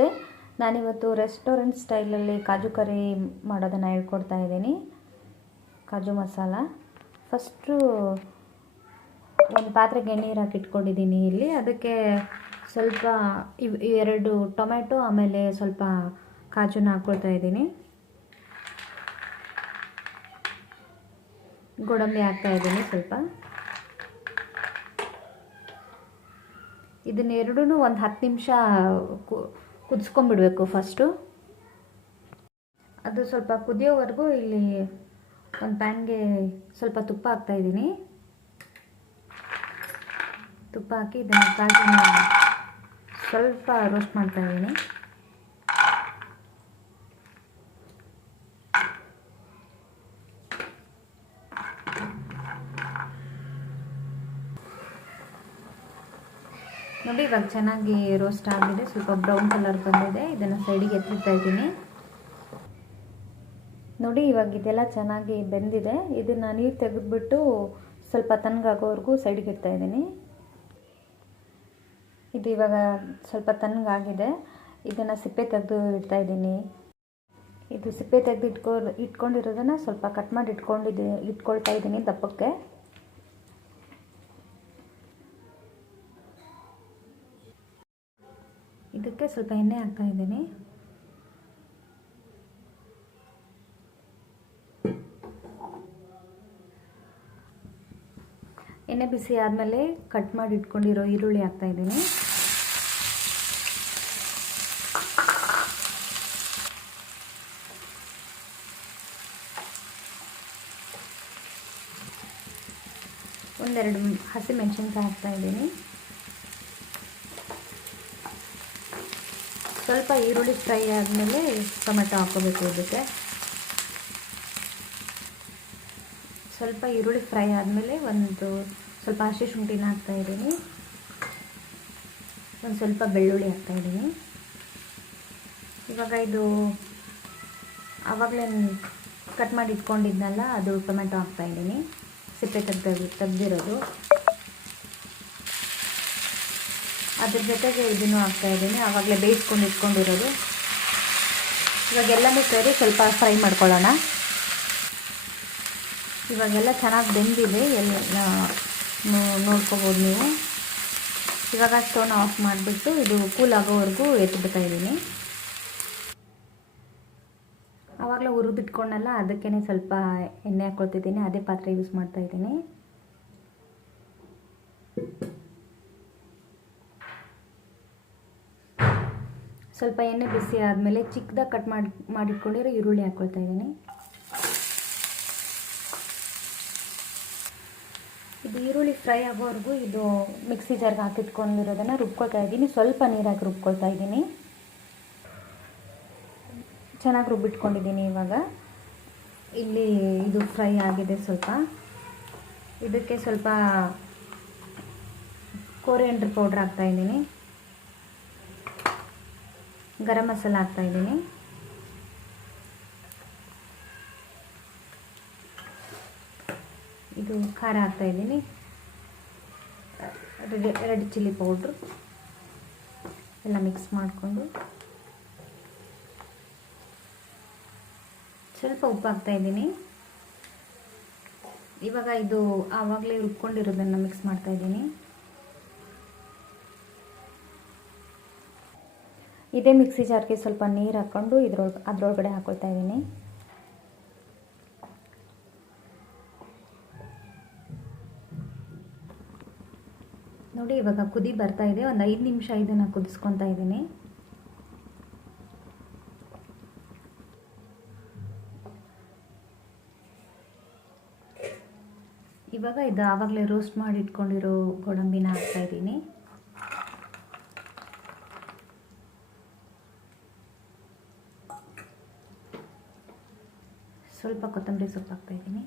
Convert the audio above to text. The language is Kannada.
ನಮಸ್ತೆ. ನಾನಿವತ್ತು ರೆಸ್ಟೋರೆಂಟ್ ಸ್ಟೈಲಲ್ಲಿ ಕಾಜು ಕರಿ ಮಾಡೋದನ್ನು ಹೇಳ್ಕೊಡ್ತಾ ಇದ್ದೀನಿ. ಕಾಜು ಮಸಾಲ. ಫಸ್ಟು ಒಂದು ಪಾತ್ರೆಗೆ ನೀರು ಹಾಕಿಟ್ಕೊಂಡಿದ್ದೀನಿ. ಇಲ್ಲಿ ಅದಕ್ಕೆ ಸ್ವಲ್ಪ 2 ಟೊಮೆಟೊ ಆಮೇಲೆ ಸ್ವಲ್ಪ ಕಾಜುನ ಹಾಕ್ಕೊಳ್ತಾ ಇದ್ದೀನಿ. ಗೋಡಂಬಿ ಹಾಕ್ತಾ ಇದ್ದೀನಿ ಸ್ವಲ್ಪ. ಇದನ್ನೆರಡೂ ಒಂದು 10 ನಿಮಿಷ ಕುದಿಸ್ಕೊಂಡ್ಬಿಡ್ಬೇಕು. ಫಸ್ಟು ಅದು ಸ್ವಲ್ಪ ಕುದಿಯೋವರೆಗೂ ಇಲ್ಲಿ ಒಂದು ಪ್ಯಾನ್ಗೆ ಸ್ವಲ್ಪ ತುಪ್ಪ ಹಾಕ್ತಾಯಿದ್ದೀನಿ. ತುಪ್ಪ ಹಾಕಿ ಇದನ್ನು ಕಾಜುನ ಸ್ವಲ್ಪ ರೋಸ್ಟ್ ಮಾಡ್ತಾಯಿದ್ದೀನಿ. ನೋಡಿ, ಇವಾಗ ಚೆನ್ನಾಗಿ ರೋಸ್ಟ್ ಆಗಿದೆ, ಸ್ವಲ್ಪ ಬ್ರೌನ್ ಕಲರ್ ಬಂದಿದೆ. ಇದನ್ನು ಸೈಡಿಗೆ ಎತ್ತಿಡ್ತಾ ಇದ್ದೀನಿ. ನೋಡಿ, ಇವಾಗ ಇದೆಲ್ಲ ಚೆನ್ನಾಗಿ ಬೆಂದಿದೆ. ಇದನ್ನು ನೀರು ತೆಗೆದುಬಿಟ್ಟು ಸ್ವಲ್ಪ ತಣ್ಣಗಾಗೋವರೆಗೂ ಸೈಡಿಗೆ ಇಡ್ತಾ ಇದ್ದೀನಿ. ಇದು ಇವಾಗ ಸ್ವಲ್ಪ ತಣ್ಣಗಾಗಿದೆ. ಇದನ್ನು ಸಿಪ್ಪೆ ತೆಗೆದು ಇಡ್ತಾ ಇದ್ದೀನಿ. ಇದು ಸಿಪ್ಪೆ ತೆಗೆದು ಇಟ್ಕೊಂಡಿರೋದನ್ನು ಸ್ವಲ್ಪ ಕಟ್ ಮಾಡಿ ಇಟ್ಕೊಳ್ತಾ ಇದ್ದೀನಿ ದಪ್ಪಕ್ಕೆ. ಇದಕ್ಕೆ ಸ್ವಲ್ಪ ಎಣ್ಣೆ ಹಾಕ್ತಾ ಇದ್ದೀನಿ. ಎಣ್ಣೆ ಬಿಸಿ ಆದಮೇಲೆ ಕಟ್ ಮಾಡಿ ಇಟ್ಕೊಂಡಿರೋ ಈರುಳ್ಳಿ ಹಾಕ್ತಾ ಇದ್ದೀನಿ. ಒಂದೆರಡು ಹಸಿಮೆಣಸಿನ್ಕಾಯಿ ಹಾಕ್ತಾ ಇದ್ದೀನಿ. ಸ್ವಲ್ಪ ಈರುಳ್ಳಿ ಫ್ರೈ ಆದಮೇಲೆ ಟೊಮೆಟೊ ಹಾಕ್ಕೋಬೇಕು. ಇದಕ್ಕೆ ಸ್ವಲ್ಪ ಈರುಳ್ಳಿ ಫ್ರೈ ಆದಮೇಲೆ ಸ್ವಲ್ಪ ಹಸಿ ಶುಂಠಿನ ಹಾಕ್ತಾಯಿದ್ದೀನಿ. ಒಂದು ಸ್ವಲ್ಪ ಬೆಳ್ಳುಳ್ಳಿ ಹಾಕ್ತಾಯಿದ್ದೀನಿ. ಇವಾಗ ಇದು ಆವಾಗಲೇ ಕಟ್ ಮಾಡಿ ಇಟ್ಕೊಂಡಿದ್ನಲ್ಲ, ಅದು ಟೊಮೆಟೊ ಹಾಕ್ತಾಯಿದ್ದೀನಿ, ಸಿಪ್ಪೆ ತೆಗೆದಿರೋದು. ಅದ್ರ ಜೊತೆಗೆ ಇದನ್ನು ಹಾಕ್ತಾಯಿದ್ದೀನಿ, ಆವಾಗಲೇ ಬೇಯಿಸ್ಕೊಂಡು ಇಟ್ಕೊಂಡಿರೋದು. ಇವಾಗೆಲ್ಲನೂ ಸೇರಿ ಸ್ವಲ್ಪ ಫ್ರೈ ಮಾಡ್ಕೊಳ್ಳೋಣ. ಇವಾಗೆಲ್ಲ ಚೆನ್ನಾಗಿ ಬೆಂದಿದೆ, ಎಲ್ಲ ನೋಡ್ಕೋಬೋದು ನೀವು. ಇವಾಗ ಸ್ಟವ್ನ ಆಫ್ ಮಾಡಿಬಿಟ್ಟು ಇದು ಕೂಲ್ ಆಗೋವರೆಗೂ ಎತ್ತಿಬಿಡ್ತಾ ಇದ್ದೀನಿ. ಆವಾಗಲೇ ಹುರಿದಿಟ್ಕೊಂಡಲ್ಲ, ಅದಕ್ಕೇ ಸ್ವಲ್ಪ ಎಣ್ಣೆ ಹಾಕ್ಕೊಳ್ತಿದ್ದೀನಿ. ಅದೇ ಪಾತ್ರೆ ಯೂಸ್ ಮಾಡ್ತಾಯಿದ್ದೀನಿ. ಸ್ವಲ್ಪ ಎಣ್ಣೆ ಬಿಸಿ ಆದಮೇಲೆ ಚಿಕ್ಕದಾಗಿ ಕಟ್ ಮಾಡಿಟ್ಕೊಂಡಿರೋ ಈರುಳ್ಳಿ ಹಾಕ್ಕೊಳ್ತಾ ಇದ್ದೀನಿ. ಇದು ಈರುಳ್ಳಿ ಫ್ರೈ ಆಗೋವರೆಗೂ ಇದು ಮಿಕ್ಸಿ ಜಾರ್ಗೆ ಹಾಕಿಟ್ಕೊಂಡಿರೋದನ್ನು ರುಬ್ಕೊಳ್ತಾ ಇದ್ದೀನಿ. ಸ್ವಲ್ಪ ನೀರು ಹಾಕಿ ರುಬ್ಕೊಳ್ತಾ ಇದ್ದೀನಿ. ಚೆನ್ನಾಗಿ ರುಬ್ಬಿಟ್ಕೊಂಡಿದ್ದೀನಿ. ಇವಾಗ ಇಲ್ಲಿ ಇದು ಫ್ರೈ ಆಗಿದೆ ಸ್ವಲ್ಪ. ಇದಕ್ಕೆ ಸ್ವಲ್ಪ ಕೊರಿಯಾಂಡರ್ ಪೌಡ್ರ್ ಹಾಕ್ತಾಯಿದ್ದೀನಿ. ಗರಂ ಮಸಾಲ ಹಾಕ್ತಾಯಿದ್ದೀನಿ. ಇದು ಖಾರ ಹಾಕ್ತಾಯಿದ್ದೀನಿ. ರೆಡ್ ಚಿಲ್ಲಿ ಪೌಡ್ರು ಎಲ್ಲ ಮಿಕ್ಸ್ ಮಾಡಿಕೊಂಡು ಸ್ವಲ್ಪ ಉಪ್ಪು ಹಾಕ್ತಾಯಿದ್ದೀನಿ. ಇವಾಗ ಇದು ಆವಾಗಲೇ ರುಬ್ಕೊಂಡಿರೋದನ್ನು ಮಿಕ್ಸ್ ಮಾಡ್ತಾಯಿದ್ದೀನಿ. ಇದೇ ಮಿಕ್ಸಿ ಜಾರ್ಗೆ ಸ್ವಲ್ಪ ನೀರು ಹಾಕ್ಕೊಂಡು ಅದರೊಳಗಡೆ ಹಾಕ್ಕೊಳ್ತಾ ಇದ್ದೀನಿ. ನೋಡಿ, ಇವಾಗ ಕುದಿ ಬರ್ತಾ ಇದೆ. ಒಂದು 5 ನಿಮಿಷ ಇದನ್ನು ಕುದಿಸ್ಕೊತಾ ಇದ್ದೀನಿ. ಇವಾಗ ಇದು ಆವಾಗಲೇ ರೋಸ್ಟ್ ಮಾಡಿ ಇಟ್ಕೊಂಡಿರೋ ಗೋಡಂಬಿನ ಹಾಕ್ತಾ ಇದ್ದೀನಿ. ಸ್ವಲ್ಪ ಕೊತ್ತಂಬರಿ ಸೊಪ್ಪು ಹಾಕ್ತಾಯಿದ್ದೀನಿ.